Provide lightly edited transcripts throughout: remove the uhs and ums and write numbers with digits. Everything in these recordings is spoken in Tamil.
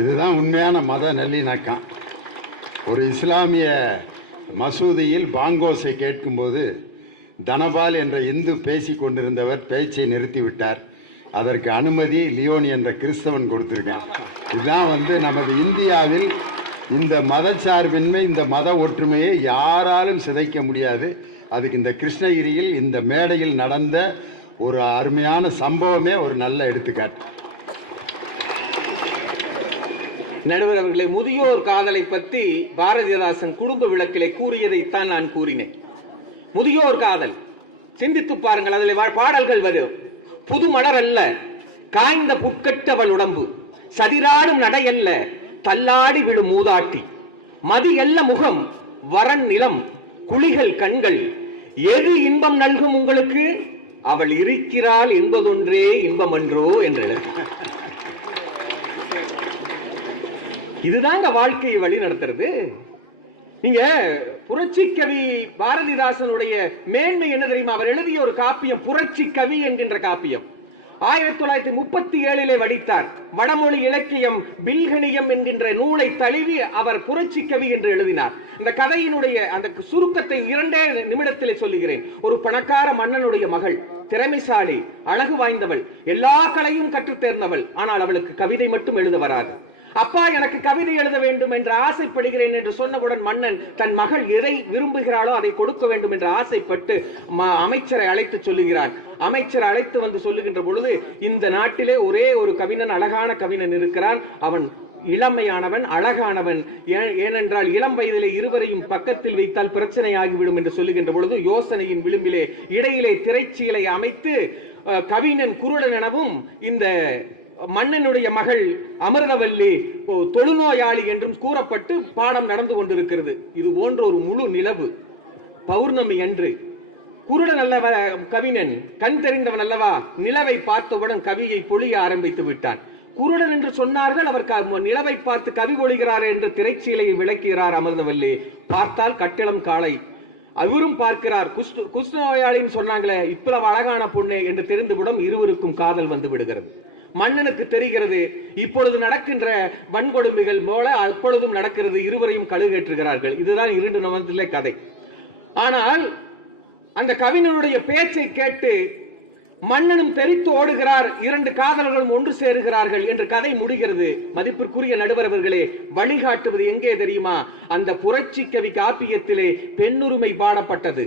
இதுதான் உண்மையான மத நல்லிணக்கம். ஒரு இஸ்லாமிய மசூதியில் பாங்கோஸை கேட்கும்போது தனபால் என்ற இந்து பேசி கொண்டிருந்தவர் பேச்சை நிறுத்திவிட்டார். அதற்கு அனுமதி லியோன் என்ற கிறிஸ்தவன் கொடுத்திருக்கான். இதுதான் நமது இந்தியாவில் இந்த மதச்சார்பின்மை, இந்த மத ஒற்றுமையை யாராலும் சிதைக்க முடியாது. அதுக்கு இந்த கிருஷ்ணகிரியில் இந்த மேடையில் நடந்த ஒரு அருமையான சம்பவமே ஒரு நல்ல எடுத்துக்காட்டு. நடுவர் அவர்களே, முதியோர் காதலை பற்றி பாரதிதாசன் குடும்ப விளக்கிலே கூறியதைத்தான் நான் கூறினேன். முதியோர் காதல் சிந்தித்து பாருங்கள். அதில் பாடல்கள் வரும். புது மலர் அல்ல காய்ந்த புட்கட்டவள் உடம்பு, சதிராடும் நடையல்ல தள்ளாடி விடும் மூதாட்டி, மதி அல்ல முகம் வரன் நிலம் குளிகள் கண்கள், எது இன்பம் நல்கும் உங்களுக்கு, அவள் இருக்கிறாள் என்பதொன்றே இன்பம் என்றோ என்று. இதுதாங்க வாழ்க்கையை வழி நடத்துறது. நீங்க புரட்சி கவி பாரதிதாசனுடைய மேன்மை என்ன தெரியுமா? அவர் எழுதிய ஒரு காப்பியம் புரட்சி கவி என்கின்ற காப்பியம் 1937 வடித்தார். வடமொழி இலக்கியம் பில்கணியம் என்கின்ற நூலை தழுவி அவர் புரட்சி கவி என்று எழுதினார். இந்த கதையினுடைய அந்த சுருக்கத்தை 2 நிமிடத்திலே சொல்லுகிறேன். ஒரு பணக்கார மன்னனுடைய மகள், திறமைசாலி, அழகு வாய்ந்தவள், எல்லா கலையும் கற்றுத் தேர்ந்தவள். ஆனால் அவளுக்கு கவிதை மட்டும் எழுத வராது. அப்பா, எனக்கு கவிதை எழுத வேண்டும் என்று ஆசைப்படுகிறேன் என்று சொன்னவுடன் மன்னன் தன் மகள் எதை விரும்புகிறாளோ அதை கொடுக்க வேண்டும் என்று ஆசைப்பட்டு அமைச்சரை அழைத்து சொல்லுகிறான். அமைச்சர் அழைத்து வந்து சொல்லுகின்ற பொழுது, இந்த நாட்டிலே ஒரே ஒரு கவிஞன், அழகான கவிஞன் இருக்கிறான். அவன் இளமையானவன், அழகானவன். ஏனென்றால் இளம் வயதிலே இருவரையும் பக்கத்தில் வைத்தால் பிரச்சனை ஆகிவிடும் என்று சொல்லுகின்ற பொழுது யோசனையின் விளிம்பிலே இடையிலே திரைச்சீலை அமைத்து கவிஞன் குருடன் எனவும் இந்த மன்னனுடைய மகள் அமிர்தவல்லி தொழுநோயாளி என்றும் கூறப்பட்டு பாடம் நடந்து கொண்டிருக்கிறது. இது போன்ற ஒரு முழு நிலவு பௌர்ணமி அன்று குருடன் அல்லவா கவிஞன், கண் தெரிந்தவன் அல்லவா, நிலவை பார்த்தவுடன் கவியை பொழிய ஆரம்பித்து விட்டான். குருடன் என்று சொன்னார்கள். அவர் நிலவை பார்த்து கவி பொழிகிறார் என்று திரைச்சீலையை விளக்குகிறார் அமிர்தவல்லி. பார்த்தால் கட்டிடம் காளை. அவரும் பார்க்கிறார். குஷ்ணநோயாளின்னு சொன்னாங்களே, இவ்வளவு அழகான பொண்ணு என்று தெரிந்துவிடும். இருவருக்கும் காதல் வந்து விடுகிறது. மன்னனுக்கு தெரிகிறது, இப்பொழுது நடக்கின்ற வன்கொடுமைகள் போல அப்பொழுதும் நடக்கிறது. இருவரையும் கழுகேற்றுகிறார்கள். இதுதான் 2 நவம்பரிலே கதை. ஆனால் அந்த கவிஞனுடைய பேச்சை கேட்டு மன்னனும் தெரித்து ஓடுகிறார். 2 காதலர்களும் ஒன்று சேருகிறார்கள் என்று கதை முடிகிறது. மதிப்பிற்குரிய நடுவர் அவர்களே, வழிகாட்டுவது எங்கே தெரியுமா? அந்த புரட்சி கவி காப்பியத்திலே பெண்ணுரிமை பாடப்பட்டது.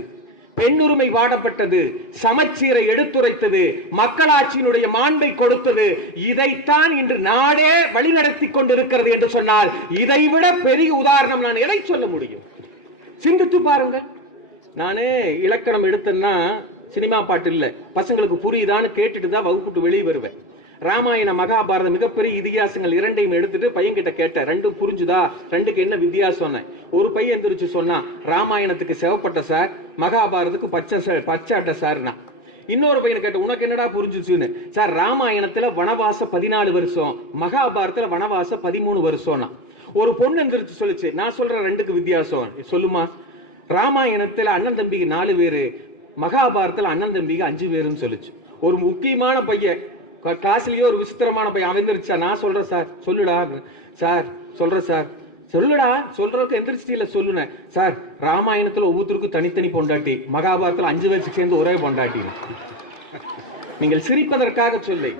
பெண்ணுரிமை வாடப்பட்டது, சமச்சீரை எடுத்துரைத்தது, மக்களாட்சியினுடைய மாண்பை கொடுத்தது. இதைத்தான் இன்று நாடே வழிநடத்தி கொண்டிருக்கிறது என்று சொன்னால் இதைவிட பெரிய உதாரணம் நான் எதை சொல்ல முடியும்? சிந்தித்து பாருங்கள். நானே இலக்கணம் எடுத்தேன்னா சினிமா பாட்டு இல்ல, பசங்களுக்கு புரியுதான்னு கேட்டுட்டு தான் வகுப்புட்டு வெளியே வருவேன். ராமாயண மகாபாரதம் மிகப்பெரிய இதிகாசங்கள் 2ஐயும் எடுத்துட்டு பையன்கிட்ட கேட்டேன், 2 புரிஞ்சுதா, 2க்கு என்ன வித்தியாசம்? ஒரு பையன் எந்திரிச்சு சொன்னா, ராமாயணத்துக்கு சிவப்பட்ட சார், மகாபாரதத்துக்கு பச்சை அட்டை சார்னா. இன்னொரு பையனை கேட்ட, உனக்கு என்னடா புரிஞ்சுச்சுன்னு. சார், ராமாயணத்துல வனவாசம் 14 வருஷம், மகாபாரதத்துல வனவாசம் 13 வருஷம்னா. ஒரு பொண்ணு எந்திரிச்சு சொல்லுச்சு, நான் சொல்ற 2க்கு வித்தியாசம் சொல்லுமா. ராமாயணத்துல அண்ணன் தம்பிக்கு 4 பேரு, மகாபாரதத்துல அண்ணன் தம்பிக்கு 5 பேருன்னு சொல்லுச்சு. ஒரு முக்கியமான பையன், கிளாஸ்லயே ஒரு விசித்திரமான பையன், அவன் எந்திரிச்சா, நான் சொல்றேன் சார், சொல்லுடா சார், சொல்றேன் சார், சொல்லுடா, சொல்றதுக்கு எந்திரிச்சிட்டில சொல்லுன சார். ராமாயணத்துல ஒவ்வொருத்தருக்கும் தனித்தனி பொண்டாட்டி, மகாபாரதத்துல 5 பேருக்கு சேர்ந்து ஒரே பொண்டாட்டி. நீங்கள் சிரிப்பதற்காக சொல்லை.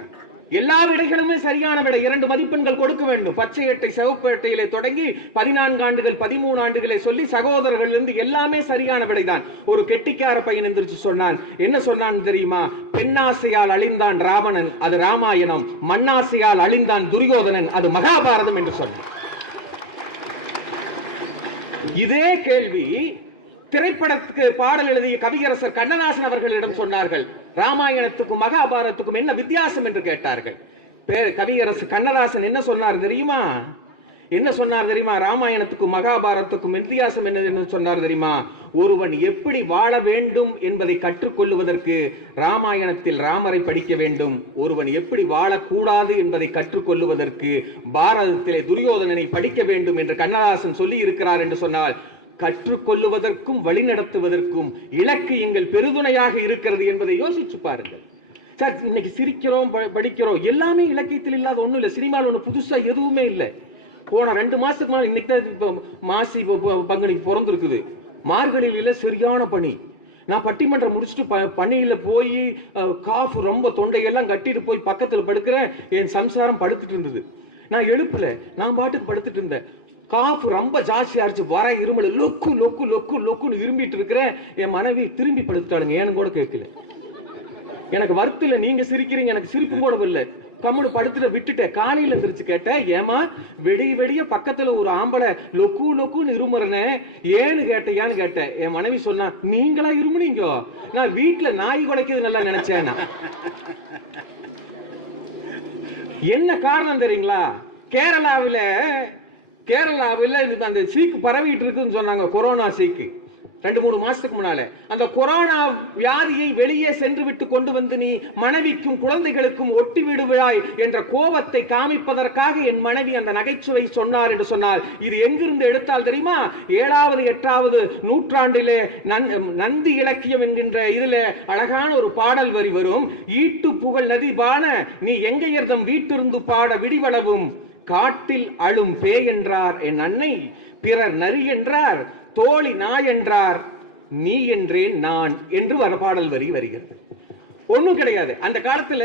எல்லா விடைகளுமே சரியான விடை. 2 மதிப்பெண்கள் கொடுக்க வேண்டும். பச்சை அட்டை சிவப்பு அட்டையிலே தொடங்கி 14 ஆண்டுகள் 13 ஆண்டுகளை சொல்லி சகோதரர்கள் இருந்து எல்லாமே சரியான விடைதான். ஒரு கெட்டிக்கார பையன் எந்திரிச்சு சொன்னான். என்ன சொன்னான் தெரியுமா? பெண்ணாசையால் அழிந்தான் ராவணன், அது ராமாயணம். மண்ணாசையால் அழிந்தான் துரியோதனன், அது மகாபாரதம் என்று சொன்னான். இதே கேள்வி திரைப்படத்துக்கு பாடல் எழுதிய கவியரசர் கண்ணதாசன் அவர்களிடம் சொன்னார்கள். ராமாயணத்துக்கும் மகாபாரதத்துக்கும் என்ன வித்தியாசம் என்று கேட்டார்கள். கவியரசர் கண்ணதாசன் என்ன சொன்னார் தெரியுமா? என்ன சொன்னார் தெரியுமா? ராமாயணத்துக்கும் மகாபாரதத்துக்கும் வித்தியாசம் என்ன சொன்னார் தெரியுமா? ஒருவன் எப்படி வாழ வேண்டும் என்பதை கற்றுக்கொள்வதற்கு ராமாயணத்தில் ராமரை படிக்க வேண்டும். ஒருவன் எப்படி வாழக்கூடாது என்பதை கற்றுக்கொள்வதற்கு பாரதத்திலே துரியோதனனை படிக்க வேண்டும் என்று கண்ணதாசன் சொல்லி இருக்கிறார் என்று சொன்னால், கற்றுக்கொள்வதற்கும் வழிநடத்துவதற்கும் இலக்கு எங்கள் பெருதுணையாக இருக்கிறது என்பதை யோசிச்சு பாருங்கள். சார் இன்னைக்கு சிரிக்கிறோம், படிக்கிறோம், எல்லாமே இலக்கியத்தில் இல்லாத ஒண்ணும் இல்லை. சினிமாவில் ஒண்ணு புதுசா எதுவுமே இல்லை. போன 2 மாசத்துக்கு மேல இன்னைக்கு தான் இப்ப மாசி பங்குனிக்கு பிறந்திருக்குது. மார்கழியில சரியான பனி. நான் பட்டிமன்றம் முடிச்சுட்டு பனியில போய் காஃப் ரொம்ப தொண்டையெல்லாம் கட்டிட்டு போய் பக்கத்துல படுக்கிறேன். என் சம்சாரம் படுத்துட்டு இருந்தது. நான் எழுப்புல, நான் பாட்டுக்கு படுத்துட்டு இருந்தேன். காஃப் ரொம்ப ஜாஸ்தியா இருந்துச்சு. வர இருமல் லொக்கு லொக்கு லொக்கு லொக்குன்னு இரும்பிட்டு இருக்கிறேன். என் மனைவி திரும்பி படுத்துட்டாளுங்க. ஏன்னு கூட கேட்கல. எனக்கு வருத்தில, நீங்க சிரிக்கிறீங்க, எனக்கு சிரிப்பு கூட இல்லை. கம்முனு படுத்துட்டு விட்டுட்டேன். காலையில எந்திரிச்சு கேட்டேன், ஏமா வெடிய வெடிய பக்கத்துல ஒரு ஆம்பளை லொக்கு லொக்குன்னு இருமுறனே, ஏன்னு கேட்டேன். என் மனைவி சொன்னா, நீங்களா இருமுனீங்க? நான் வீட்டுல நாய் குலைக்கிறது நல்லா நினைச்சேன். என்ன காரணம் தெரியுங்களா? கேரளாவில் அந்த சீக்கு பரவிட்டு இருக்குன்னு சொன்னாங்க. கொரோனா சீக்கு 2-3 மாசத்துக்கு முன்னால. அந்த கொரோனா வியாதியை வெளியே சென்று விட்டு கொண்டு வந்து நீ மனைவிக்கும் குழந்தைகளுக்கும் ஒட்டி விடுவாய் என்ற கோபத்தை காமிப்பதற்காக என் மனைவி அந்த நகைச்சுவை சொன்னார் என்று சொன்னால், இது எங்கிருந்து எடுத்தால் தெரியுமா? 7வது 8வது நூற்றாண்டிலே நந்தி இலக்கியம் என்கின்ற இதுல அழகான ஒரு பாடல் வரி வரும். ஈட்டு புகழ் நதி பான நீ எங்கையர்தம் வீட்டிருந்து பாட விடிவளவும், காட்டில் அழும் பே என்றார் என் அன்னை, பிறர் நரி என்றார், தோழி நாய் என்றார், நீ என்றேன் நான் என்று பாடல் வரி வருகிறது. ஒண்ணும் கிடையாது. அந்த காலத்துல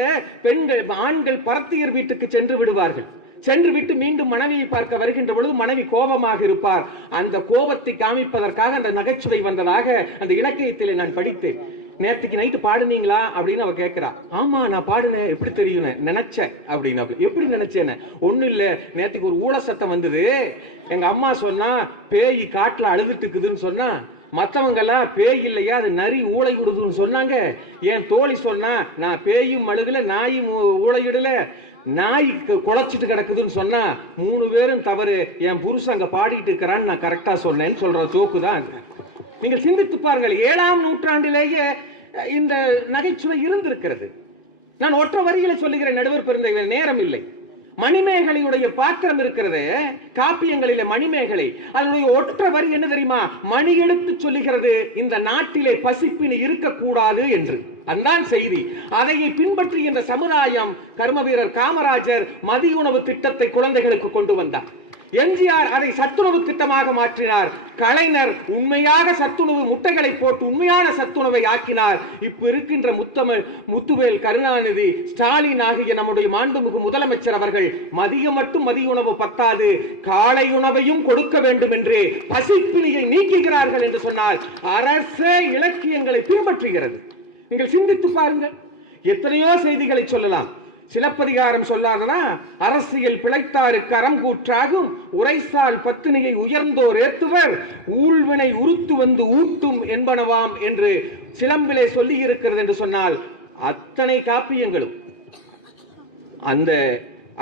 ஆண்கள் பரத்தியர் வீட்டுக்கு சென்று விடுவார்கள். சென்று விட்டு மீண்டும் மனைவியை பார்க்க வருகின்ற பொழுது மனைவி கோபமாக இருப்பார். அந்த கோபத்தை காமிப்பதற்காக அந்த நகைச்சுவை வந்ததாக அந்த இலக்கியத்திலே நான் படித்தேன். நேற்றுக்கு நைட்டு பாடுனீங்களா அப்படின்னு அவ கேட்கிறா. ஆமா நான் பாடுனேன். எப்படி தெரியும்? நினைச்சேன் அப்படின்னு. எப்படி நினைச்சேன்னு? ஒண்ணும் இல்ல, நேற்றுக்கு ஒரு ஊழ சத்தம் வந்தது. எங்க அம்மா சொன்னா பேய் காட்டுல அழுதுட்டு இருக்குதுன்னு சொன்னா, மற்றவங்க எல்லாம் பேய் இல்லையா அது நரி ஊளை விடுதுன்னு சொன்னாங்க. என் தோழி சொன்னா நான் பேயும் அழுகல நாயும் ஊளையிடல, நாய் குலைச்சிட்டு கிடக்குதுன்னு சொன்னா 3 பேரும் தவறு, என் புருஷன் அங்க பாடிட்டு இருக்கிறான்னு நான் கரெக்டா சொன்னேன்னு சொல்ற ஜோக்கு தான். நீங்கள் சிந்தித்து பாருங்கள், 7ஆம் நூற்றாண்டிலேயே இந்த நகைச்சுவை இருந்திருக்கிறது. நான் ஒற்றை வரிகளை சொல்லுகிறேன் நடுவர் பெருந்தைகள், நேரம் இல்லை. மணிமேகலையுடைய பாத்திரம் இருக்கிறது காப்பியங்களிலே. மணிமேகலை அதனுடைய ஒற்றை வரி என்ன தெரியுமா? மணி எழுத்து சொல்லுகிறது இந்த நாட்டிலே பசிப்பினி இருக்கக்கூடாது என்று. அதுதான் செய்தி. அதை பின்பற்றி இந்த சமுதாயம் கர்ம வீரர் காமராஜர் மதிய உணவு திட்டத்தை குழந்தைகளுக்கு கொண்டு வந்தார். எம்ஜிஆர் அதை சத்துணவு திட்டமாக மாற்றினார். கலைஞர் உண்மையாக சத்துணவு முட்டைகளை போட்டு உண்மையான சத்துணவை ஆக்கினார். இப்ப இருக்கின்ற முத்துவேல் கருணாநிதி, ஸ்டாலின் ஆகிய நம்முடைய மாண்புமிகு முதலமைச்சர் அவர்கள் மதியம் மட்டும் மதிய உணவு பத்தாது, காலை உணவையும் கொடுக்க வேண்டும் என்று பசிப்பினியை நீக்குகிறார்கள் என்று சொன்னால் அரசே இலக்கியங்களை பின்பற்றுகிறது. நீங்கள் சிந்தித்து பாருங்கள். எத்தனையோ செய்திகளை சொல்லலாம். சிலப்பதிகாரம் சொல்லாதனா, அரசியல் பிழைத்தாருக்கு அறம் கூற்றாகும், உரைசால் பத்தினியை உயர்ந்தோர் ஏத்துவர், ஊழ்வினை உருத்து வந்து ஊட்டும் என்பனவாம் என்று சிலம்பிலே சொல்லி இருக்கிறது என்று சொன்னால், அத்தனை காப்பியங்களும் அந்த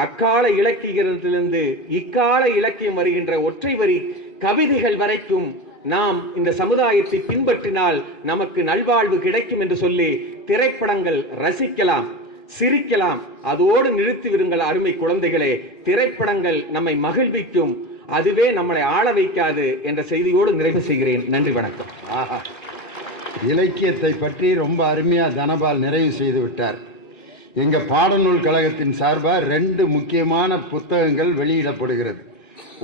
அக்கால இலக்கியத்திலிருந்து இக்கால இலக்கியம் வருகின்ற ஒற்றை வரி கவிதைகள் வரைக்கும் நாம் இந்த சமுதாயத்தை பின்பற்றினால் நமக்கு நல்வாழ்வு கிடைக்கும் என்று சொல்லி திரைப்படங்கள் ரசிக்கலாம், சிரிக்கலாம். அதோடு நிறுத்தி விடுங்கள் அருமை குழந்தைகளே. திரைப்படங்கள் நம்மை மகிழ்விக்கும், அதுவே நம்மளை ஆள வைக்காது என்ற செய்தியோடு நிறைவு செய்கிறேன். நன்றி, வணக்கம். இலக்கியத்தை பற்றி ரொம்ப அருமையா தனபால் நிறைவு செய்து விட்டார். எங்க பாடநூல் கழகத்தின் சார்பாக 2 முக்கியமான புத்தகங்கள் வெளியிடப்படுகிறது.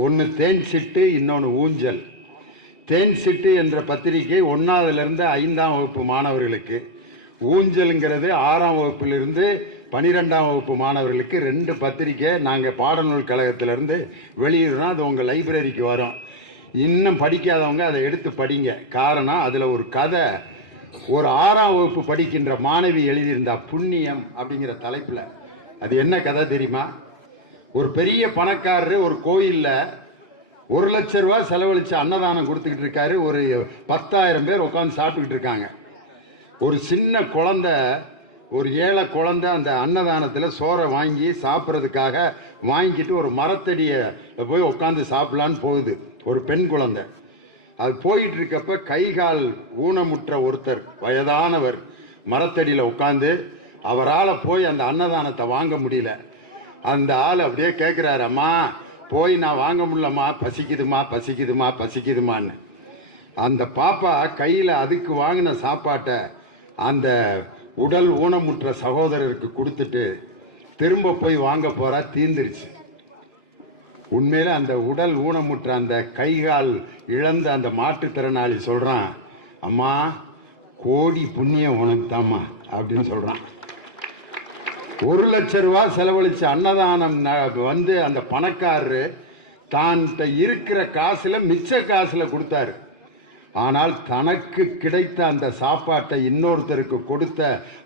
ஒன்று தேன் சிட்டு, இன்னொன்று ஊஞ்சல். தேன் சிட்டு என்ற பத்திரிகை 1ஆவதிலிருந்து 5ஆம் வகுப்பு மாணவர்களுக்கு, ஊஞ்சல்ங்கிறது 6ஆம் வகுப்பிலிருந்து 12ஆம் வகுப்பு மாணவர்களுக்கு 2 பத்திரிக்கை நாங்கள் பாடநூல் கழகத்திலிருந்து வெளியிடுறோம். அது உங்கள் லைப்ரரிக்கு வரும். இன்னும் படிக்காதவங்க அதை எடுத்து படிங்க. காரணம், அதில் ஒரு கதை ஒரு 6ஆம் வகுப்பு படிக்கின்ற மாணவி எழுதியிருந்தா, புண்ணியம் அப்படிங்கிற தலைப்பில். அது என்ன கதை தெரியுமா? ஒரு பெரிய பணக்காரரு ஒரு கோயிலில் 1 லட்சம் ரூபா செலவழித்து அன்னதானம் கொடுத்துக்கிட்டு இருக்காரு. ஒரு 10,000 பேர் உட்காந்து சாப்பிட்டுக்கிட்டு இருக்காங்க. ஒரு சின்ன குழந்தை, ஒரு ஏழை குழந்தை அந்த அன்னதானத்தில் சோறை வாங்கி சாப்பிட்றதுக்காக வாங்கிக்கிட்டு ஒரு மரத்தடியை போய் உட்காந்து சாப்பிடலான்னு போகுது. ஒரு பெண் குழந்தை. அது போயிட்டு இருக்கப்ப கைகால் ஊனமுற்ற ஒருத்தர், வயதானவர், மரத்தடியில் உட்காந்து அவரால் போய் அந்த அன்னதானத்தை வாங்க முடியல. அந்த ஆள் அப்படியே கேட்குறாரு, அம்மா போய் நான் வாங்க முடியலம்மா, பசிக்குதுமா பசிக்குதுமா பசிக்குதுமான்னு. அந்த பாப்பா கையில் அதுக்கு வாங்கின சாப்பாட்டை அந்த உடல் ஊனமுற்ற சகோதரருக்கு கொடுத்துட்டு திரும்ப போய் வாங்க போறா, தீந்துருச்சு. உண்மையில அந்த உடல் ஊனமுற்ற அந்த கைகால் இழந்த அந்த மாற்றுத்திறனாளி சொல்றான், அம்மா கோடி புண்ணியம் உனக்கு தாம்மா அப்படின்னு சொல்றான். 1,00,000 ரூபாய் செலவழிச்சு அன்னதானம் வந்து அந்த பணக்காரரு தான் இருக்கிற காசுல மிச்ச காசுல கொடுத்தாரு. ஆனால் தனக்கு கிடைத்த அந்த சாப்பாட்டை இன்னொருத்தருக்கு கொடுத்த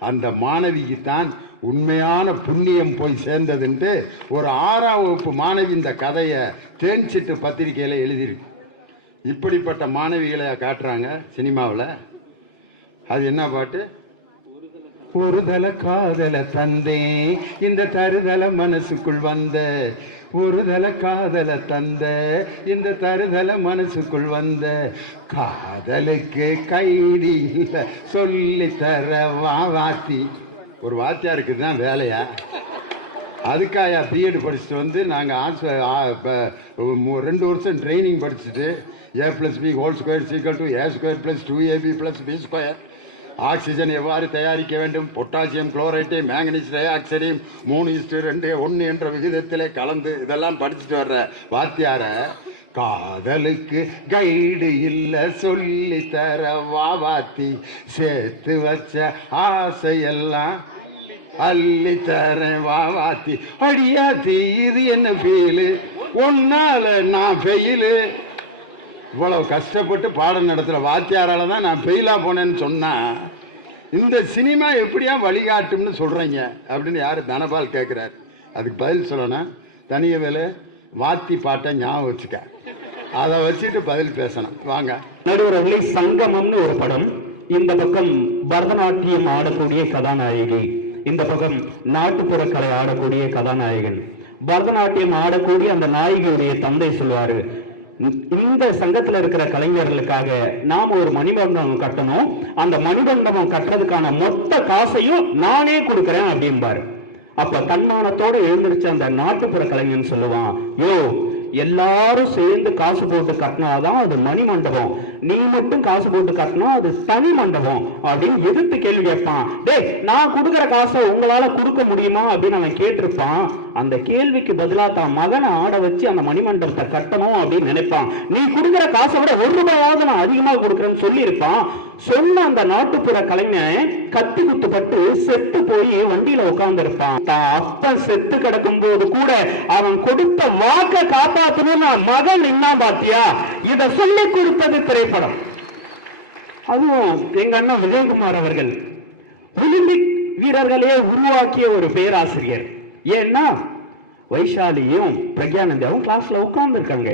அந்த மாணவிக்கு தான் உண்மையான புண்ணியம் போய் சேர்ந்ததுன்ட்டு ஒரு 6ஆம் வகுப்பு மாணவி இந்த கதையை தேன்சிட்டு பத்திரிகையில் எழுதியிருக்கு. இப்படிப்பட்ட மாணவிகளை காட்டுறாங்க சினிமாவில். அது என்ன பாட்டு? ஒருதல காதல தந்தே இந்த தருதல மனசுக்குள் வந்த, ஒருதல காதல தந்த இந்த தருதல மனசுக்குள் வந்த, காதலுக்கு கைடி இல்லை சொல்லி தர வாத்தி. ஒரு வாத்தியாருக்கு தான் வேலையா? அதுக்காயா பிஎட் படிச்சுட்டு வந்து நாங்கள் 2 வருஷம் ட்ரைனிங் படிச்சுட்டு A+B²=A²+2AB+B², ஆக்சிஜன் எவ்வாறு தயாரிக்க வேண்டும், பொட்டாசியம் குளோரைட்டை மேங்கனீஸ் டை ஆக்சைடையும் 3:2:1 என்ற விகிதத்திலே கலந்து இதெல்லாம் படிச்சுட்டு வர்ற வாத்தியார காதலுக்கு கைடு இல்ல சொல்லி தர வாத்தி, சேர்த்து வச்ச ஆசையெல்லாம் அள்ளி தரேன் வாத்தி. அடியாத்தி இது என்ன ஃபீலு, ஒன்னால நான் ஃபெயிலு. இவ்வளவு கஷ்டப்பட்டு பாடம் நடத்துகிற வாத்தியாரால தான் நான் ஃபெயிலாக போனேன்னு சொன்னா இந்த சினிமா எப்படியா வழிகாட்டும்னு சொல்கிறீங்க அப்படின்னு யார் தனபால் கேட்குறாரு. அதுக்கு பதில் சொல்லணும், தனிய வேலை வாத்தி பாட்டை ஞாபகம் வச்சுக்க, அதை வச்சுட்டு பதில் பேசணும். வாங்க. நடுவர்களே, சங்கமம்னு ஒரு படம். இந்த பக்கம் பரதநாட்டியம் ஆடக்கூடிய கதாநாயகி, இந்த பக்கம் நாட்டுப்புற கலை ஆடக்கூடிய கதாநாயகன். பரதநாட்டியம் ஆடக்கூடிய அந்த நாயகியுடைய தந்தை சொல்வாரு, இந்த சங்கத்துல இருக்கிற கலைஞர்களுக்காக நாம ஒரு மணிமண்டபம் கட்டணும், அந்த மணிமண்டபம் கட்டுறதுக்கான மொத்த காசையும் நானே கொடுக்கறேன் அப்படின்பாரு. அப்ப தன்மானத்தோடு எழுந்திருச்ச அந்த நாட்டுப்புற கலைஞன் சொல்லுவான், யோ எல்லாரும் சேர்ந்து காசு போட்டு கட்டினாதான் அது மணி மண்டபம், நீ மட்டும் காசு போட்டு கட்டினா அது தனி மண்டபம் அப்படின்னு எதிர்த்து கேள்வி கேட்பான். டேய், நான் கொடுக்குற காசை உங்களால கொடுக்க முடியுமா அப்படின்னு அவன் கேட்டிருப்பான். அந்த கேள்விக்கு பதிலா தான் மகனை ஆட வச்சு அந்த மணிமண்டபத்தை கட்டணும் அப்படின்னு நினைப்பான். நீ கொடுக்குற காசை விட 1 ரூபாயாவது நான் அதிகமா கொடுக்குறேன்னு சொல்லி இருப்பான். சொன்ன அந்த நாட்டுப்புற கலைஞன் கத்தி குத்துப்பட்டு செத்து போய் வண்டியில உட்கார்ந்து இருப்பான். அப்ப செத்து கிடக்கும் போது கூட அவன் கொடுத்த வாக்க காப்பாற்றணும்னு மகன் நின்னா பாத்தியா, இத சொல்லி கொடுத்தது திரைப்படம். அதுவும் எங்க அண்ணன் விஜயகுமார் அவர்கள் ஒலிம்பிக் வீரர்களே உருவாக்கிய ஒரு பேராசிரியர். ஏன்னா வைஷாலியும் பிரக்யானந்தாவும் கிளாஸ்ல உட்கார்ந்து இருக்காங்க.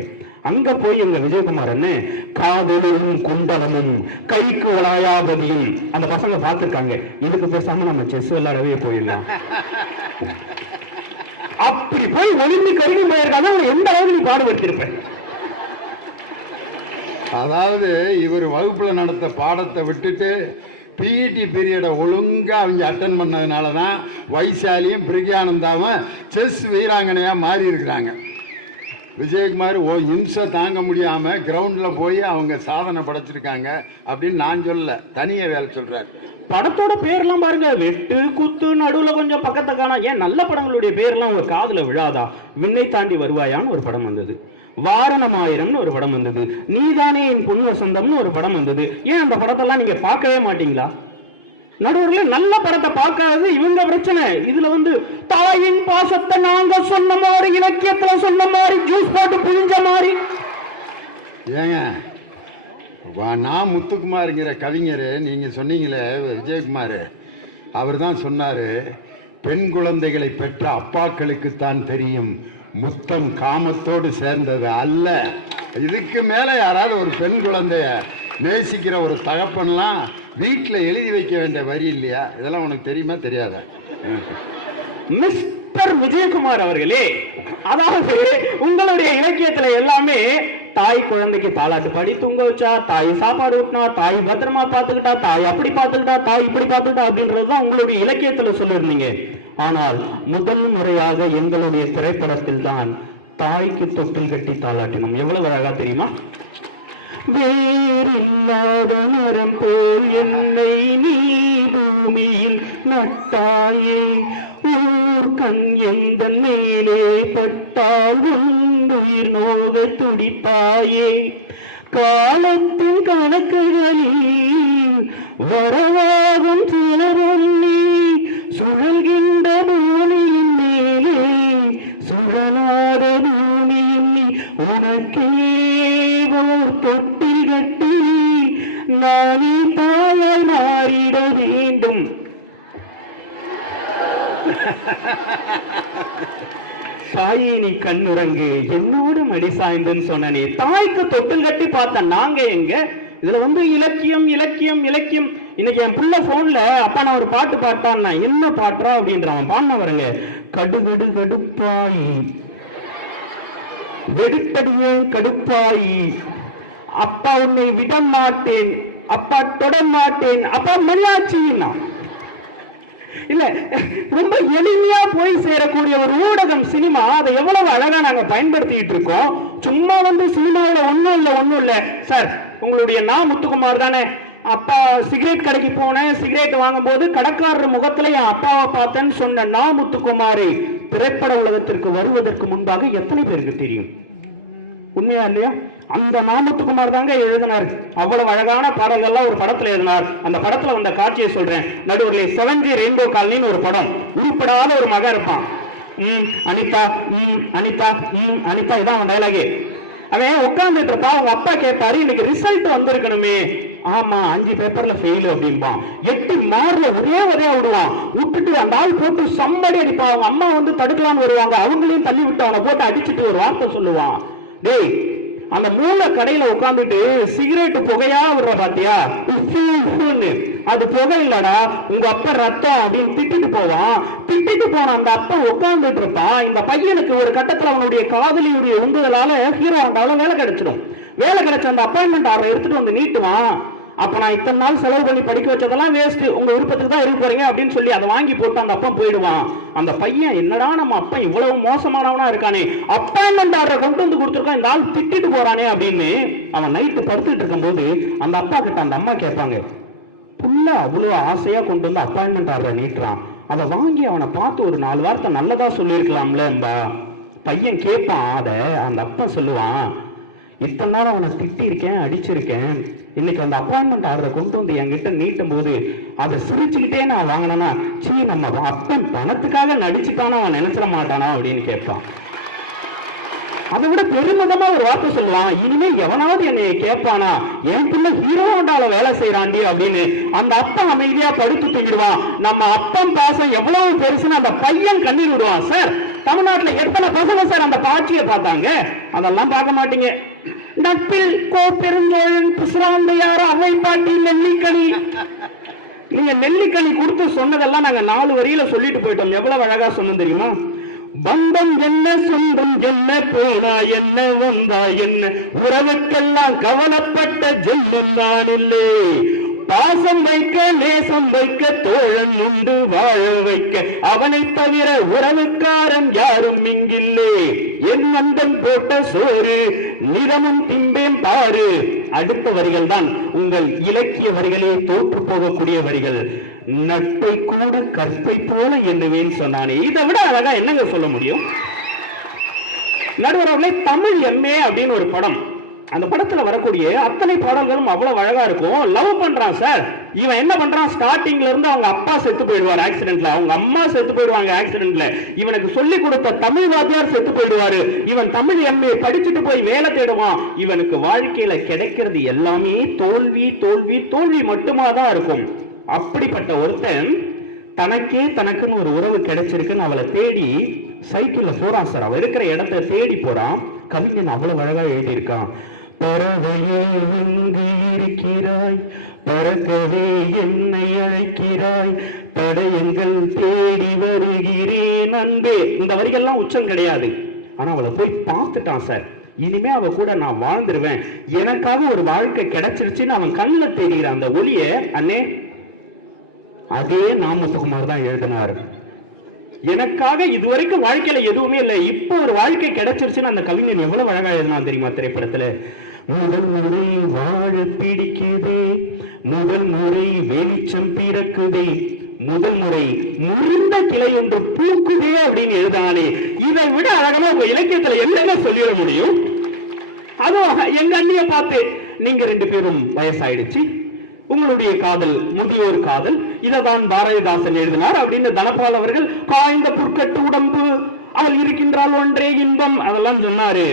அங்க போய் எங்க விஜயகுமார் காதலும் குண்டலமும் கைக்கு வளாயாபதியும் அந்த பசங்க பார்த்திருக்காங்க. இதுக்கு பேசாம நம்ம செஸ் விளையாடவே போயிடலாம். அப்படி போய் ஒலிம்பிக் வரைக்கும் போயிருக்காங்க. எந்த அளவுக்கு நீ பாடுபடுத்திருப்பேன். அதாவது இவர் வகுப்புல நடத்த பாடத்தை விட்டுட்டு பிஇடி பீரியடை ஒழுங்கா அவங்க அட்டன் பண்ணதுனால தான் வைசாலியும் பிரக்யானந்தாவும் செஸ் வீராங்கனையா மாறி இருக்கிறாங்க. விஜயகுமார் இம்சை தாங்க முடியாம கிரவுண்ட்ல போய் அவங்க சாதனை படைச்சிருக்காங்க அப்படின்னு நான் சொல்ல, தனியா வேலை சொல்றாரு. படத்தோட பேர்லாம் பாருங்க, வெட்டு குத்து நடுவுல கொஞ்சம் பக்கத்தை காணா. ஏன் நல்ல படங்களுடைய பேர்லாம் உங்க காதுல விழாதா? விண்ணை தாண்டி வருவாயான்னு ஒரு படம் வந்தது, வாரணமாயிரம்னு ஒரு படம் வந்தது, நீதானே என் பொன் வசந்தம்னு ஒரு படம் வந்தது. ஏன் அந்த படத்தெல்லாம் நீங்க பார்க்கவே மாட்டீங்களா? நடுவர்கள் நல்ல படத்தை பார்க்காது இவங்க பிரச்சனை. இதுல தாயின் பாசத்தை நாங்க சொன்ன மாதிரி, இலக்கியத்துல சொன்ன மாதிரி, ஜூஸ் போட்டு புழிஞ்ச மாதிரி. ஏங்க நான் முத்துக்குமார்ங்கிற கவிஞர் நீங்க சொன்னீங்களே விஜயகுமார், அவர் தான் சொன்னாரு, பெண் குழந்தைகளை பெற்ற அப்பாக்களுக்குத்தான் தெரியும் முத்தம் காமத்தோடு சேர்ந்தது அல்ல. இதுக்கு மேல யாராவது ஒரு பெண் குழந்தைய நேசிக்கிற ஒரு தகப்பன்லாம் வீட்டில் எழுதி வைக்க வேண்டிய வரி இல்லையா? இதெல்லாம் உனக்கு தெரியுமா தெரியாத? மிஸ்டர் விஜயகுமார் அவர்களே, அதாவது உங்களுடைய இலக்கியத்துல எல்லாமே தாய் குழந்தைக்கு தாலாட்டு பாடி தூங்க வச்சா, தாய் சாப்பாடு ஊட்டினா, தாய் பத்திரமா பார்த்துக்கிட்டா, தாய் அப்படி பார்த்துக்கிட்டா, தாய் இப்படி பார்த்துக்கிட்டா அப்படின்றதுதான் உங்களுடைய இலக்கியத்துல சொல்லிருந்தீங்க. ஆனால் முதல் முறையாக எங்களுடைய திரைப்படத்தில் தான் தாய்க்கு தொட்டில் கட்டி தாலாட்டினோம். எவ்வளவு அழகா தெரியுமா? வேறில்லாத மரம் போல் என்னை நீ பூமியில் நட்டாயே, ஊர் கண் எந்த மேலே பட்டால் உன்னுயிர் நோக துடிப்பாயே. காலத்தின் கணக்குகளில் வரவாகும் சிலரும் நீ, சுழல்கின்ற பூமியின் மேலே சுழலாத பூமியின் நீ. உனக்கே ஓர் தொட்டில் கட்டி நானே தாயாய் மாறிட வேண்டும். தாயே நீ கண்ணுறங்கு என்னோடு மடி சாய்ந்துன்னு சொன்னே. தாய்க்கு தொட்டில் கட்டி பார்த்த நாங்க எங்க? இதுல இலக்கியம் இலக்கியம் இலக்கியம். இன்னைக்கு என் புள்ள போன்ல அப்பா நான் ஒரு பாட்டு பாட்டான், என்ன பாட்டுறா அப்படின்றான். பாடின வரங்க, கடுகடு கடுப்பாயி வெடுக்கடிய கடுப்பாயி, அப்பா உன்னை விட மாட்டேன், அப்பா தொட மாட்டேன், அப்பா மணியாச்சின்னா. இல்ல, ரொம்ப எளிமையா போய் சேரக்கூடிய ஒரு ஊடகம் சினிமா. அதை எவ்வளவு அழகா நாங்க பயன்படுத்திட்டு இருக்கோம். சும்மா சினிமாவில ஒண்ணும் இல்ல சார். உங்களுடைய நான் முத்துக்குமார் தானே. அப்பா சிகரெட் கடைக்கு போனேன், சிகரெட் வாங்கும் போது கடைக்காரர் முகத்துல என் அப்பாவை பார்த்தேன்னு சொன்ன நான் முத்துக்குமாரை திரைப்பட உலகத்திற்கு வருவதற்கு முன்பாக எத்தனை பேருக்கு தெரியும்? உண்மையா இல்லையா? அந்த நாமத்துக்குமார் தாங்க எழுதினார். அவ்வளவு அழகான பாடல்கள்லாம் ஒரு படத்துல எழுதினார். அந்த படத்துல வந்த காட்சியை சொல்றேன். நடுவர்களே, 7G ரெயின்போ காலனின்னு ஒரு படம். உருப்படாத ஒரு மகன் இருப்பான். அனிதா அனிதா அனிதா, இதான் அவன் டைலாகே. அவன் உட்கார்ந்துட்டு இருப்பான். அவங்க அப்பா கேட்பாரு, இன்னைக்கு ரிசல்ட் வந்திருக்கணுமே. ஆமா, 5 பேப்பர்ல ஃபெயில் அப்படின்பான். 8 மார்க்ல ஒரே விடுவான். விட்டுட்டு அந்த ஆள் போட்டு சம்படி அடிப்பான். அவங்க அம்மா தடுக்கலான்னு வருவாங்க. அவங்களையும் தள்ளி விட்டு அவனை போட்டு அடிச்சுட்டு ஒரு வார்த்தை சொல்லுவான். டேய், அந்த மூல கடையில உட்கார்ந்துட்டு சிகரெட் புகையா விடுற பாத்தியா, அது புகை இல்லடா, உங்க அப்பா ரத்தம் அப்படின்னு திட்டிட்டு போவான். திட்டிட்டு போன அந்த அப்பா உட்கார்ந்துட்டு இருப்பான். இந்த பையனுக்கு ஒரு கட்டத்துல அவனுடைய காதலியுடைய உந்துதலால ஹீரோ ஆண்டால வேலை கிடைச்சிடும். வேலை கிடைச்ச அந்த அப்பாயின்மெண்ட் ஆர்டர் எடுத்துட்டு நீட்டுவான். அப்ப நான் இத்தனை நாள் செலவு பண்ணி படிக்க வச்சதெல்லாம் வேஸ்ட், உங்க விருப்பத்துக்கு தான் இருக்க போறீங்க அப்படின்னு சொல்லி அதை வாங்கி போட்டு அந்த அப்பா போயிடுவான். அந்த பையன், என்னடா நம்ம அப்பா இவ்வளவு மோசமானவனா இருக்கானே, அப்பாயின்மெண்ட் ஆர்டர் கொண்டு கொடுத்துருக்கான், இந்த ஆள் திட்டிட்டு போறானே அப்படின்னு அவன் நைட்டு படுத்துட்டு இருக்கும் போது அந்த அப்பா கிட்ட அந்த அம்மா கேட்பாங்க, புள்ள அவ்வளவு ஆசையா கொண்டு வந்து அப்பாயின்மெண்ட் ஆர்டர் நீட்டுறான், அதை வாங்கி அவனை பார்த்து ஒரு 4 வார்த்தை நல்லதா சொல்லியிருக்கலாம்ல. பையன் கேட்பான். அதை அந்த அப்பா சொல்லுவான், இத்தனை நாள் அவனை திட்டி இருக்கேன், அடிச்சிருக்கேன், இன்னைக்கு அந்த அப்பாயின்மெண்ட் ஆர்டரை கொண்டு வந்து என்கிட்ட நீட்டும் போது அதை சிரிச்சுக்கிட்டே நான் வாங்கினா, சீ நம்ம அப்பன் பணத்துக்காக நடிச்சுட்டானா அவன் நினைச்சிட மாட்டானா அப்படின்னு கேட்பான். அதை விட பெருமிதமா ஒரு வார்த்தை சொல்லுவான், இனிமே எவனாவது என்னைய கேட்பானா, என் பிள்ளை ஹீரோ ஹோண்டால வேலை செய்யறாண்டி அப்படின்னு. அந்த அப்பா அமைதியா படுத்து தூங்கிடுவான். நம்ம அப்பன் பாசம் எவ்வளவு பெருசுன்னு அந்த பையன் கண்ணீர் விடுவான். சார், தமிழ்நாட்டுல எத்தனை பசங்க சார் அந்த காட்சியை பார்த்தாங்க? அதெல்லாம் பார்க்க மாட்டீங்க. நட்பில் கோப்பெருஞ்சோழன் பிசுராந்தையார் அவை பாட்டி நெல்லிக்கனி. நீங்க நெல்லிக்கனி கொடுத்து சொன்னதெல்லாம் நாங்க 4 வரியில சொல்லிட்டு போயிட்டோம். எவ்வளவு அழகா சொன்னோம் தெரியுமா? பந்தம் என்ன, சொந்தம் என்ன, போனா என்ன, வந்தா என்ன, உறவுக்கெல்லாம் கவலைப்பட்ட ஜென்மம் தான் இல்லை. பாசம் வைக்க, நேசம் வைக்க, தோழன் உண்டு வாழ வைக்க, அவனை தவிர உறவுக்காரன் யாரும் இங்கில்லே. என் நண்பன் போட்ட சோறு நிறமும் திம்பேன் பாரு. அடுத்த வரிகள் தான் உங்கள் இலக்கிய வரிகளே தோற்று போகக்கூடிய வரிகள். நட்பை கூட கற்பை போல எண்ணுவேன் சொன்னானே. இதை விட அழகா என்னங்க சொல்ல முடியும்? நடுவர்களே, தமிழ் எம்ஏ அப்படின்னு ஒரு படம். அந்த படத்துல வரக்கூடிய அத்தனை பாடல்களும் அவ்வளவு அழகா இருக்கும். லவ் பண்றான் சார். இவன் என்ன பண்றான், ஸ்டார்டிங்ல இருந்து அவங்க அப்பா செத்து போயிடுவார் ஆக்சிடென்ட்ல, அவங்க அம்மா செத்து போயிடுவாங்க ஆக்சிடென்ட்ல, இவனுக்கு சொல்லி கொடுத்த தமிழ் வாத்தியார் செத்து போயிடுவாரு. இவன் தமிழ் எம்ஏ படிச்சுட்டு போய் வேலை தேடுவான். இவனுக்கு வாழ்க்கையில கிடைக்கிறது எல்லாமே தோல்வி தோல்வி தோல்வி மட்டுமா தான் இருக்கும். அப்படிப்பட்ட ஒருத்தன் தனக்கே தனக்குன்னு ஒரு உறவு கிடைச்சிருக்குன்னு அவளை தேடி சைக்கிள்ல போறான் சார். அவ இருக்கிற இடத்த தேடி போறான். கவிஞன் அவ்வளவு அழகா எழுதியிருக்கான். பறவையே எங்கு இருக்கிறாய், பறக்கவே என்னை அழைக்கிறாய், தடயங்கள் தேடி வருகிறேன் அன்பே. இந்த வரிகள்லாம் உச்சம் கிடையாது. ஆனா அவளை போய் பார்த்துட்டான் சார். இனிமே அவ கூட நான் வாழ்ந்துருவேன், எனக்காக ஒரு வாழ்க்கை கிடைச்சிருச்சுன்னு அவன் கண்ணுல தெரிகிற அந்த ஒளிய, அண்ணே அதே நாமத்துக்குமார் தான் எழுதினார். எனக்காக இதுவரைக்கும் வாழ்க்கையில எதுவுமே இல்லை, இப்போ ஒரு வாழ்க்கை கிடைச்சிருச்சுன்னு அந்த கவிஞன் எவ்வளவு அழகா எழுதினா தெரியுமா திரைப்படத்துல? முதல் முறை வாழ பிடிக்குதே, முதல் முறை வெளிச்சம் பிறக்குதே, முதல் முறை முறிந்த கிளை ஒன்று பூக்குதே அப்படின்னு எழுதானே. இதை விட அழகமா உங்க இலக்கியத்துல என்னென்ன சொல்லிட முடியும்? அதுவும் எங்க அண்ணிய பார்த்து, நீங்க 2 பேரும் வயசாயிடுச்சு, உங்களுடைய காதல் முதியோர் காதல், இதைதான் பாரதிதாசன் எழுதினார் அப்படின்னு தனபால் அவர்கள் காய்ந்த புற்கட்டு உடம்பு அவள் இருக்கின்றாள் ஒன்றே இன்பம் அதெல்லாம் சொன்னாரு.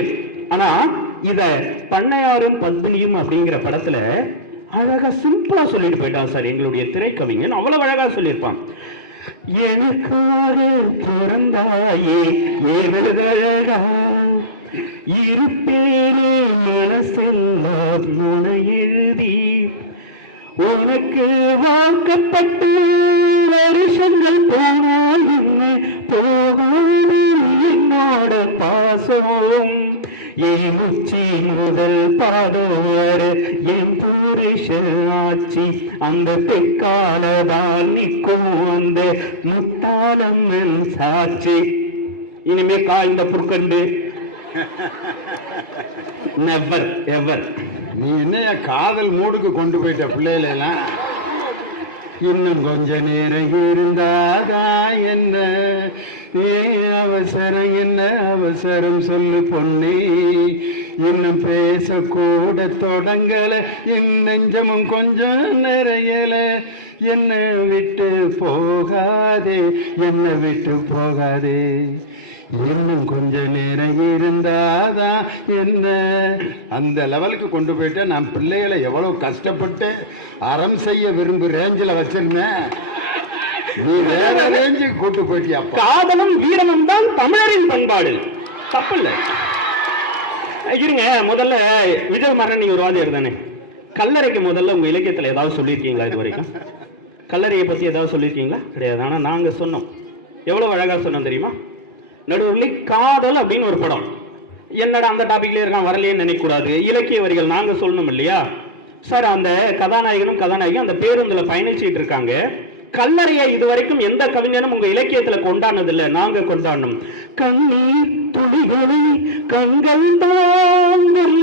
ஆனா இத பண்ணையாரும் பத்மினியும் அப்படிங்கிற படத்துல அழகா சிம்பிளா சொல்லிட்டு போயிட்டான் சார் எங்களுடைய திரைக்கவிஞன். அவ்வளவு அழகா சொல்லியிருப்பான். எனக்காக பிறந்தாயே ஏவழகா, இருப்பேனே மனசெல்லாம் முனை எழுதி, உனக்கு வாக்கப்பட்டு வருஷங்கள் போனால் என்ன போகாது என்னோட பாசம், என் உச்சி முதல் பாதோர் என் புருஷன் ஆட்சி, அந்த தெற்காலதால் நிற்கும் அந்த முத்தாளம் சாட்சி. இனிமே காய்ந்த புற்கண்டு நெவர் எவர். நீ என்னைய காதல் மூடுக்கு கொண்டு போயிட்ட பிள்ளைகள எல்லாம். இன்னும் கொஞ்ச நேரம் இருந்தாதான் என்ன அவசரம், என்ன அவசரம் சொல்லு பொன்னே, இன்னும் பேசக்கூட தொடங்கல, என் நெஞ்சமும் கொஞ்சம் நிறையல, என்ன விட்டு போகாதே, என்ன விட்டு போகாதே, இன்னும் கொஞ்ச நேரம் இருந்தாதான் என்ன. அந்த லெவலுக்கு கொண்டு போயிட்டு நான் பிள்ளைகளை எவ்வளவு கஷ்டப்பட்டு அறம் செய்ய விரும்பு ரேஞ்சில் வச்சிருந்தேன். நீ வேற ரேஞ்சுக்கு கூட்டு போயிட்டியா? காதலும் வீரமும் தான் தமிழரின் பண்பாடு, தப்பில்லை. இருங்க, முதல்ல விஜயகுமாரன் நீங்க ஒரு வாதி எழுதானே, கல்லறைக்கு முதல்ல உங்க இலக்கியத்துல ஏதாவது சொல்லியிருக்கீங்களா? இது வரைக்கும் கல்லறையை பத்தி ஏதாவது சொல்லியிருக்கீங்களா? கிடையாது. ஆனா நாங்க சொன்னோம், எவ்வளவு அழகா சொன்னோம் தெரியுமா? நடுவர்களே, காதல் அப்படின்னு ஒரு படம். என்னடா அந்த டாபிக்ல இருக்கான் வரலையேன்னு நினைக்க கூடாது. இலக்கிய வரிகள் நாங்க சொல்லணும் இல்லையா சார்? அந்த கதாநாயகனும் கதாநாயகி அந்த பேருந்துல பயணிச்சுட்டு இருக்காங்க. கல்லறையை இதுவரைக்கும் எந்த கவிஞனும் உங்க இலக்கியத்துல கொண்டாடினது இல்ல, நாங்க கொண்டாடணும். கண்ணீர் துளிகளை கண்கள் தாங்கும்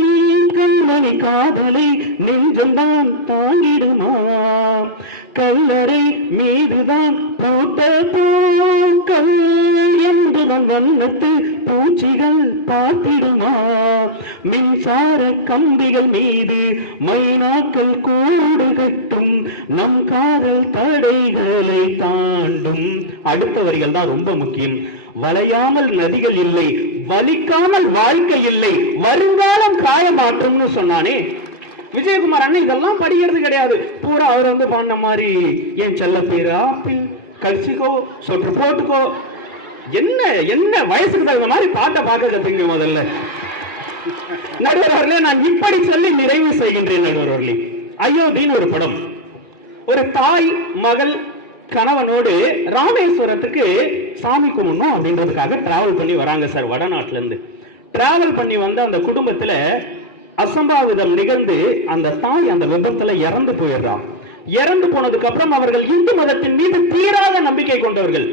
கண்மணி காதலை நெஞ்சம்தான் தாங்கிடுமா, கல்லறை மீதுதான் பூத்த பூக்கள் என்றுதான் வண்ணத்து பூச்சிகள் பார்த்திடுமா, மின்சார கம்பிகள் மீது மைனாக்கள் கூடு கட்டும் நம் காதல் தடைகளை தாண்டும். அடுத்த வரிகள் தான் ரொம்ப முக்கியம். வளையாமல் நதிகள் இல்லை, வலிக்காமல் வாழ்க்கை இல்லை, வருங்காலம் காயமாற்றும்னு சொன்னானே விஜயகுமார் அண்ணன். இதெல்லாம் படிக்கிறது கிடையாது, பூரா அவர் வந்து பாடின மாதிரி என் செல்ல பேரு ஆப்பிள் கட்சிக்கோ சொட்டு போட்டுக்கோ, என்ன என்ன வயசுக்கு தகுந்த மாதிரி பாட்டை பார்க்க கத்துங்க முதல்ல. நடுவர்களே, நான் இப்படி சொல்லி நிறைவு செய்கின்றேன். நடுவர்களே, அயோத்தின்னு ஒரு படம். ஒரு தாய் மகள் கணவனோடு ராமேஸ்வரத்துக்கு சாமி கும்பிடணும் அப்படின்றதுக்காக டிராவல் பண்ணி வராங்க சார். வடநாட்டுல இருந்து டிராவல் பண்ணி வந்து அந்த குடும்பத்துல அசம்பாவிதம் நிகழ்ந்து அந்த தாய் அந்த விபத்துல இறந்து போயிடுறான். இறந்து போனதுக்கு அப்புறம் அவர்கள் இந்து மதத்தின் மீது தீராத நம்பிக்கை கொண்டவர்கள்.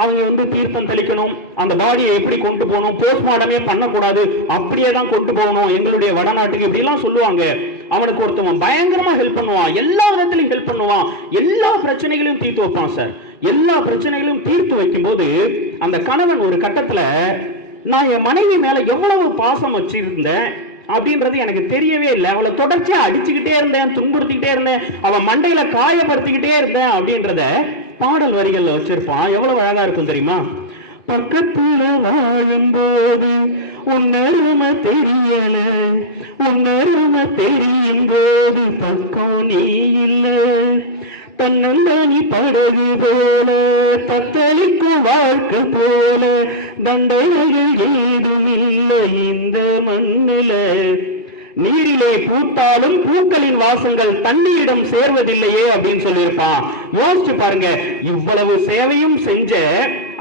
அவங்க வந்து தீர்த்தம் தெளிக்கணும், அந்த பாடியை எப்படி கொண்டு போகணும், போஸ்ட்மார்டமே பண்ணக்கூடாது, அப்படியே தான் கொண்டு போகணும் எங்களுடைய வடநாட்டுக்கு இப்படி எல்லாம் சொல்லுவாங்க. அவனுக்கு ஒருத்தவன் பயங்கரமா ஹெல்ப் பண்ணுவான், எல்லா விதத்திலையும் ஹெல்ப் பண்ணுவான், எல்லா பிரச்சனைகளையும் தீர்த்து வைப்பான் சார். எல்லா பிரச்சனைகளையும் தீர்த்து வைக்கும் போது அந்த கணவன் ஒரு கட்டத்துல, நான் என் மனைவி மேல எவ்வளவு பாசம் வச்சிருந்தேன் அப்படின்றது எனக்கு தெரியவே இல்லை, அவளை தொடர்ச்சியா அடிச்சுக்கிட்டே இருந்தேன், துன்புறுத்திக்கிட்டே இருந்தேன், அவன் மண்டையில காயப்படுத்திக்கிட்டே இருந்தேன் அப்படின்றத பாடல் வரிகள்ல வச்சிருப்பான். எவ்வளவு அழகா இருக்கும் தெரியுமா? பக்கத்துல வாழும்போது உன்னருமை தெரியல, உன்னருமை தெரியும் போது பக்கம் நீ இல்லை, தன்னந்தானி படகு போல தத்தளிக்கும் வாழ்க்கை போல தண்டைகள் ஏதும் இல்லை இந்த மண்ணில, நீரிலே பூத்தாலும் பூக்களின் வாசங்கள் தண்ணீரிடம் சேர்வதில்லையே அப்படின்னு சொல்லியிருப்பான். யோசிச்சு பாருங்க, இவ்வளவு சேவையும் செஞ்ச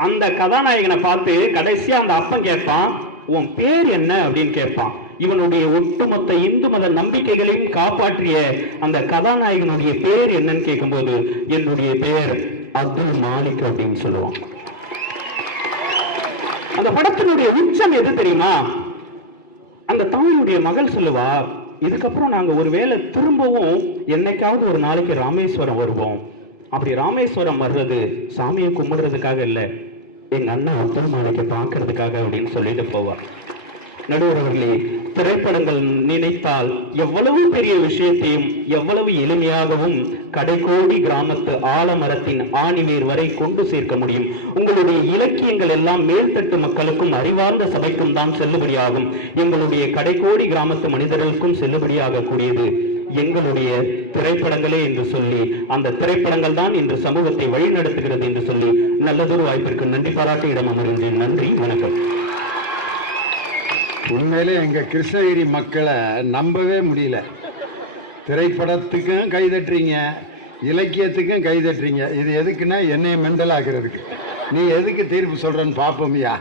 அந்த கதாநாயகனை பார்த்து கடைசியா அந்த அப்பன் கேட்பான், உன் பேர் என்ன அப்படின்னு கேட்பான். இவனுடைய ஒட்டுமொத்த இந்து மத நம்பிக்கைகளையும் காப்பாற்றிய அந்த கதாநாயகனுடைய பேர் என்னன்னு கேட்கும்போது, என்னுடைய பெயர் அப்துல் மாலிக் அப்படின்னு சொல்லுவான். அந்த படத்தினுடைய உச்சம் எது தெரியுமா? அந்த தாயுடைய மகள் சொல்லுவா, இதுக்கப்புறம் நாங்க ஒருவேளை திரும்பவும் என்னைக்காவது ஒரு நாளைக்கு ராமேஸ்வரம் வருவோம். அப்படி ராமேஸ்வரம் வர்றது சாமியை கும்பிடுறதுக்காக இல்லை, எங்க அண்ணன் அப்துல் மாலிக்கை பார்க்கறதுக்காக அப்படின்னு சொல்லிட்டு போவார். நடுவர் அவர்களே, திரைப்படங்கள் நினைத்தால் எவ்வளவு பெரிய விஷயத்தையும் எவ்வளவு எளிமையாகவும் கடைக்கோடி கிராமத்து ஆலமரத்தின் ஆணிவேர் வரை கொண்டு சேர்க்க முடியும். உங்களுடைய இலக்கியங்கள் எல்லாம் மேல்தட்டு மக்களுக்கும் அறிவார்ந்த சபைக்கும் தான் செல்லுபடியாகும். எங்களுடைய கடைக்கோடி கிராமத்து மனிதர்களுக்கும் செல்லுபடியாக கூடியது எங்களுடைய திரைப்படங்களே என்று சொல்லி, அந்த திரைப்படங்கள் தான் இன்று சமூகத்தை வழிநடத்துகிறது என்று சொல்லி நல்லதொரு வாய்ப்பிற்கு நன்றி பாராட்டி இடம் அமர்கின்றேன். நன்றி, வணக்கம். உண்மையிலே எங்க கிருஷ்ணகிரி மக்களை நம்பவே முடியல. திரைப்படத்துக்கும் கைதட்டுறீங்க, இலக்கியத்துக்கும் கைதட்டுறீங்க. இது எதுக்குன்னா என்னைய மெண்டல் ஆக்குறதுக்கு. நீ எதுக்கு தீர்ப்பு சொல்றன்னு பாப்போமியா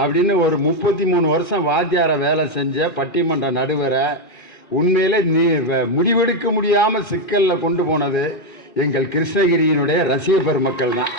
அப்படின்னு ஒரு 33 வருஷம் வாத்தியார வேலை செஞ்ச பட்டிமன்ற நடுவரை உண்மையிலே நீ முடிவெடுக்க முடியாம சிக்கல்ல கொண்டு போனது எங்கள் கிருஷ்ணகிரியினுடைய ரசிக பெருமக்கள் தான்.